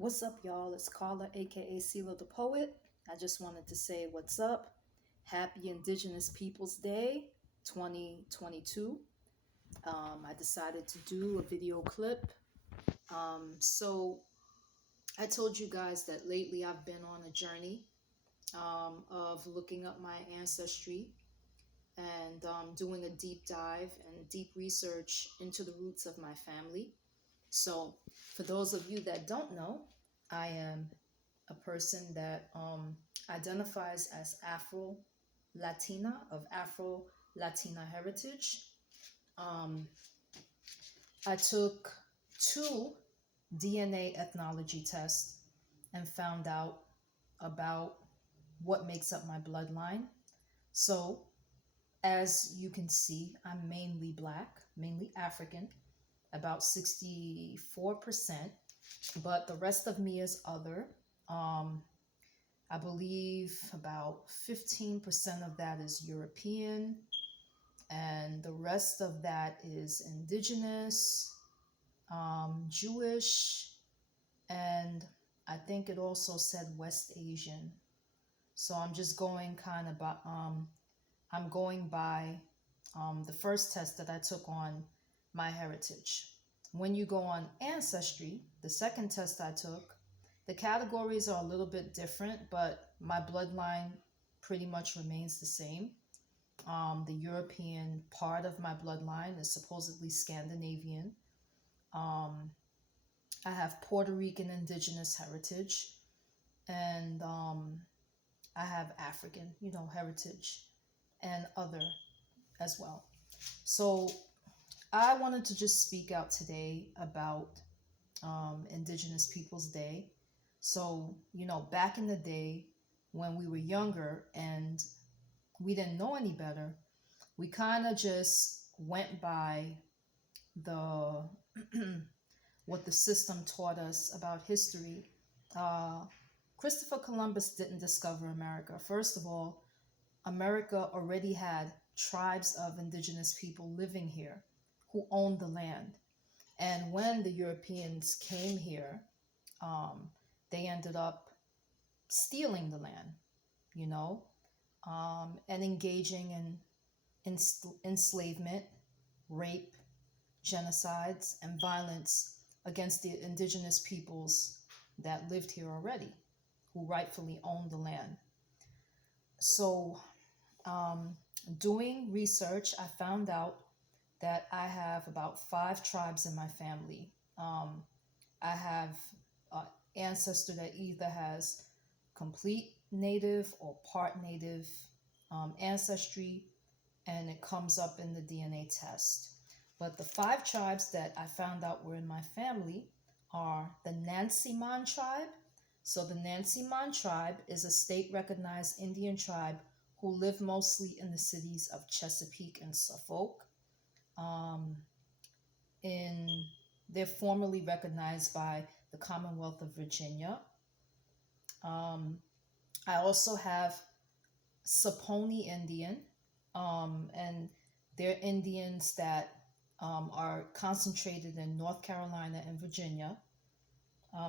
What's up, y'all? It's Carla, aka Sela the Poet. I just wanted to say what's up. Happy Indigenous Peoples Day 2022. I decided to do a video clip. So I told you guys that lately I've been on a journey of looking up my ancestry and doing a deep dive and deep research into the roots of my family. So, for those of you that don't know, I am a person that identifies as Afro Latina, of Afro Latina heritage. Um, I took two DNA ethnology tests and found out about what makes up my bloodline. So, as you can see, I'm mainly Black, mainly African, about 64%, but the rest of me is other. Um, I believe about 15% of that is European, and the rest of that is indigenous, Jewish, and I think it also said West Asian. So I'm just going kind of by, I'm going by the first test that I took on my heritage. When you go on Ancestry, the second test I took, the categories are a little bit different, but my bloodline pretty much remains the same. The European part of my bloodline is supposedly Scandinavian. Um, I have Puerto Rican indigenous heritage, and I have African, heritage, and other as well. So I wanted to just speak out today about Indigenous Peoples Day. So, back in the day when we were younger and we didn't know any better, we kind of just went by the what the system taught us about history. Uh, Christopher Columbus didn't discover America. First of all, America already had tribes of indigenous people living here who owned the land. And when the Europeans came here, um, they ended up stealing the land, you know, and engaging in enslavement, rape, genocides, and violence against the indigenous peoples that lived here already, who rightfully owned the land. So, um, doing research, I found out that I have about 5 tribes in my family. I have an ancestor that either has complete native or part native ancestry, and it comes up in the DNA test. But the 5 tribes that I found out were in my family are the Nansemond tribe. So the Nansemond tribe is a state recognized Indian tribe who live mostly in the cities of Chesapeake and Suffolk. Um, in They're formally recognized by the Commonwealth of Virginia. Um, I also have Saponi Indian, and they're Indians that are concentrated in North Carolina and Virginia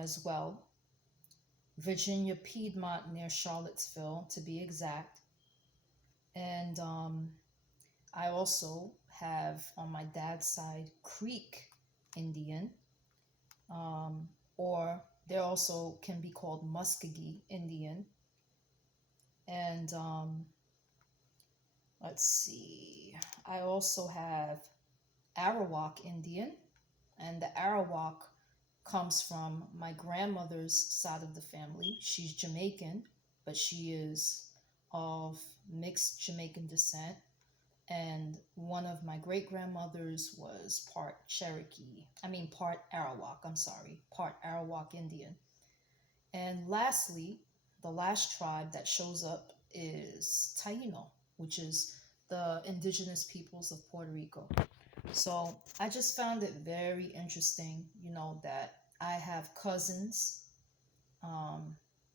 as well. Virginia Piedmont near Charlottesville, to be exact. And I also have on my dad's side Creek Indian, um, or they also can be called Muskogee Indian. And let's see, I also have Arawak Indian, and the Arawak comes from my grandmother's side of the family. She's Jamaican, but she is of mixed Jamaican descent. And one of my great grandmothers was part part Arawak, part Arawak Indian. And lastly, the last tribe that shows up is Taino, which is the indigenous peoples of Puerto Rico. So I just found it very interesting, that I have cousins,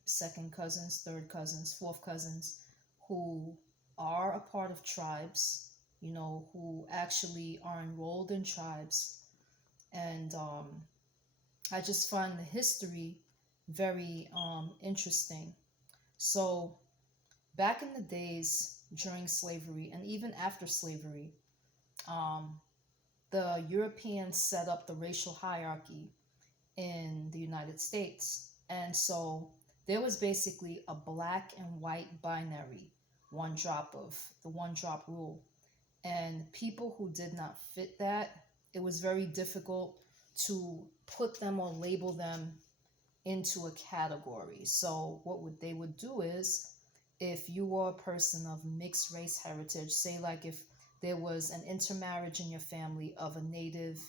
second cousins, third cousins, fourth cousins, who are a part of tribes, who actually are enrolled in tribes. And I just find the history very interesting. So, back in the days during slavery and even after slavery, um, the Europeans set up the racial hierarchy in the United States. And so there was basically a black and white binary, the one drop rule. And people who did not fit that, it was very difficult to put them or label them into a category. So what would they would do is, if you were a person of mixed race heritage, say like if there was an intermarriage in your family of a native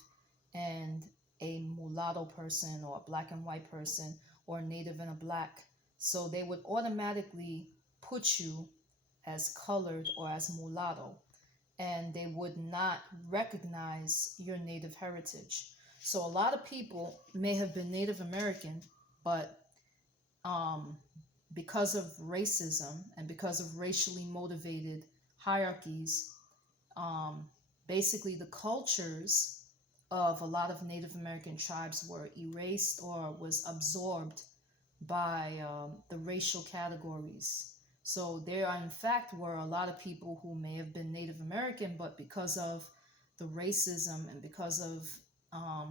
and a mulatto person, or a black and white person, or a native and a black, so they would automatically put you as colored or as mulatto, and they would not recognize your native heritage. So a lot of people may have been Native American, but um, because of racism and because of racially motivated hierarchies, um, basically the cultures of a lot of Native American tribes were erased or was absorbed by the racial categories. So there, in fact, were a lot of people who may have been Native American, but because of the racism and because of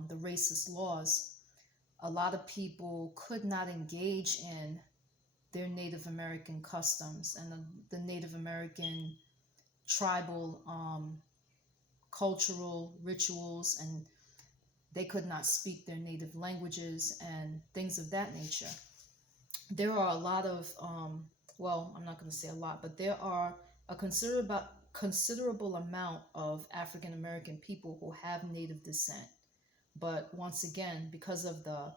the racist laws, a lot of people could not engage in their Native American customs and the Native American tribal cultural rituals, and they could not speak their native languages and things of that nature. There are a lot of, well, I'm not going to say a lot, but there are a considerable amount of African American people who have native descent. But once again, because of the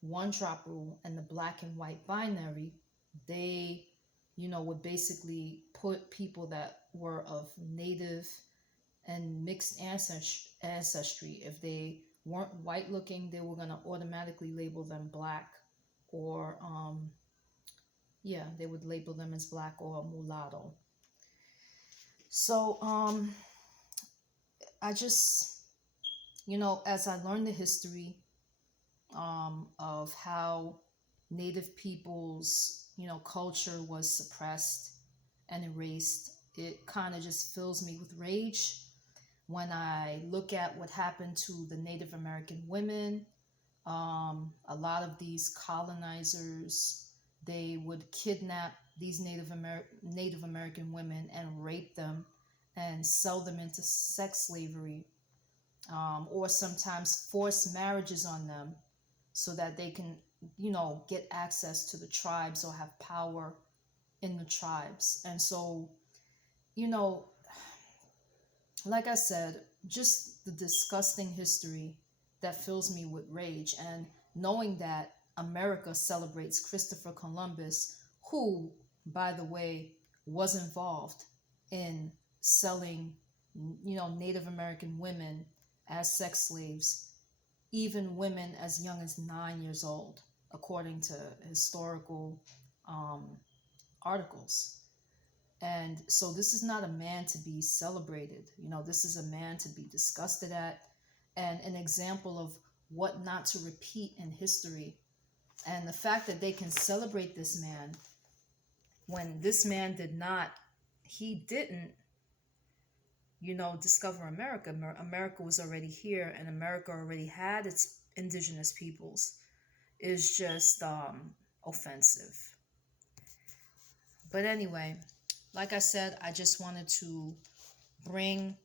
one drop rule and the black and white binary, they, would basically put people that were of native and mixed ancestry. If they weren't white looking, they were going to automatically label them black, or yeah, they would label them as black or mulatto. So I just, as I learned the history of how Native people's, culture was suppressed and erased, it kind of just fills me with rage when I look at what happened to the Native American women. A lot of these colonizers, they would kidnap these Native American women and rape them and sell them into sex slavery, or sometimes force marriages on them so that they can, get access to the tribes or have power in the tribes. And so, you know, like I said, just the disgusting history that fills me with rage. And knowing that America celebrates Christopher Columbus, who, by the way, was involved in selling, Native American women as sex slaves, even women as young as 9 years old, according to historical um, articles. And so this is not a man to be celebrated. This is a man to be disgusted at, and an example of what not to repeat in history. And the fact that they can celebrate this man when this man he didn't, discover America. America was already here, and America already had its indigenous peoples, is just offensive. But anyway, like I said, I just wanted to bring,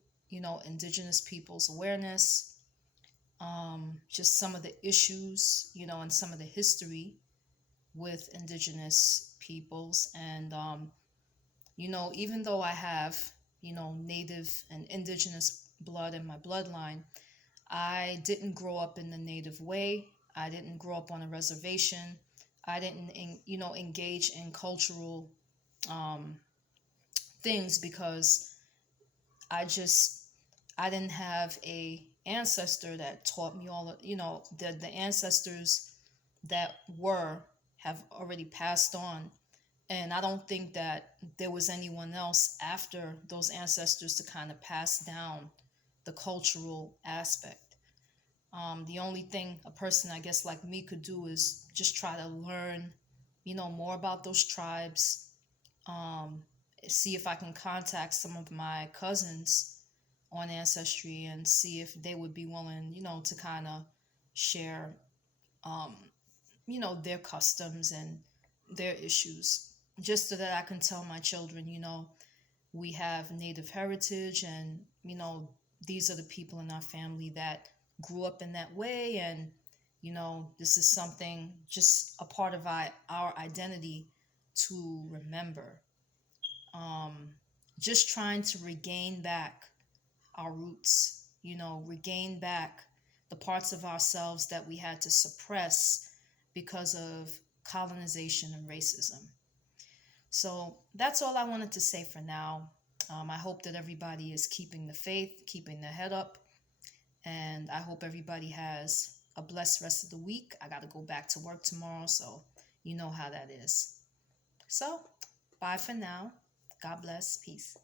indigenous peoples awareness, just some of the issues, and some of the history with indigenous peoples. And, even though I have, native and indigenous blood in my bloodline, I didn't grow up in the native way. I didn't grow up on a reservation. I didn't, engage in cultural um, things because I just I didn't have a ancestor that taught me all of, the ancestors that were have already passed on, and I don't think that there was anyone else after those ancestors to kind of pass down the cultural aspect. The only thing a person, I guess, like me could do is just try to learn, more about those tribes. Um, See if I can contact some of my cousins on Ancestry and see if they would be willing, to kind of share, um, their customs and their issues, just so that I can tell my children, we have Native heritage, and these are the people in our family that grew up in that way, and this is something, just a part of our identity to remember. um, just trying to regain back our roots, regain back the parts of ourselves that we had to suppress because of colonization and racism. So that's all I wanted to say for now. I hope that everybody is keeping the faith, keeping their head up, and I hope everybody has a blessed rest of the week. I got to go back to work tomorrow, so you know how that is. So, bye for now. God bless. Peace.